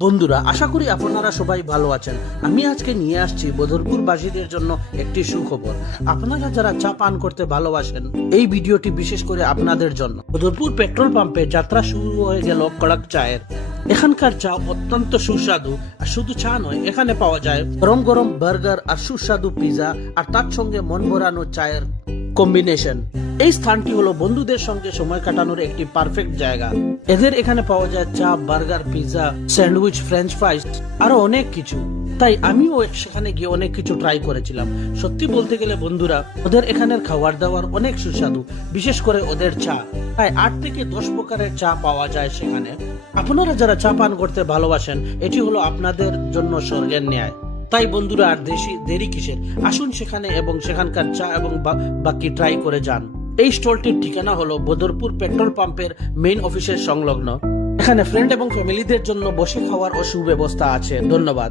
বন্ধুরা, আশা করি আপনারা সবাই ভালো আছেন। আমি আজকে নিয়ে আসছি বদরপুর বাসীদের জন্য একটি সুখবর। আপনারা যারা চা পান করতে ভালোবাসেন, এই ভিডিওটি বিশেষ করে আপনাদের জন্য। বদরপুর পেট্রোল পাম্পে যাত্রা শুরু হয়ে গেল কড়ক চায়ের। এখানকার চা অত্যন্ত সুস্বাদু, আর শুধু চা নয়, এখানে পাওয়া যায় গরম গরম বার্গার আর সুস্বাদু পিজা, আর তার সঙ্গে মন ভরানো চায়ের কম্বিনেশন। এই স্থানটি হলো বন্ধুদের সঙ্গে সময় কাটানোর একটি পারফেক্ট জায়গা। এদের এখানে পাওয়া যায় চা, burger, pizza, sandwich, French fries, আরো অনেক কিছু। তাই আমিও সেখানে গিয়ে অনেক কিছু ট্রাই করেছিলাম। সত্যি বলতে গেলে বন্ধুরা, ওদের এখানের খাবার দাবার অনেক সুস্বাদু, বিশেষ করে ওদের চা। প্রায় 8 থেকে 10 প্রকারের চা পাওয়া যায় সেখানে। আপনারা যারা চা পান করতে ভালোবাসেন, এটি হলো আপনাদের জন্য স্বর্গের ন্যায়। তাই বন্ধুরা, আর দেরি কিসের, আসুন সেখানে এবং সেখানকার চা এবং বাকি ট্রাই করে যান। এই স্টলটির ঠিকানা হলো বদরপুর পেট্রোল পাম্পের মেইন অফিসের সংলগ্ন। এখানে ফ্রেন্ড এবং ফ্যামিলিদের জন্য বসে খাওয়ার ও সুব্যবস্থা আছে। ধন্যবাদ।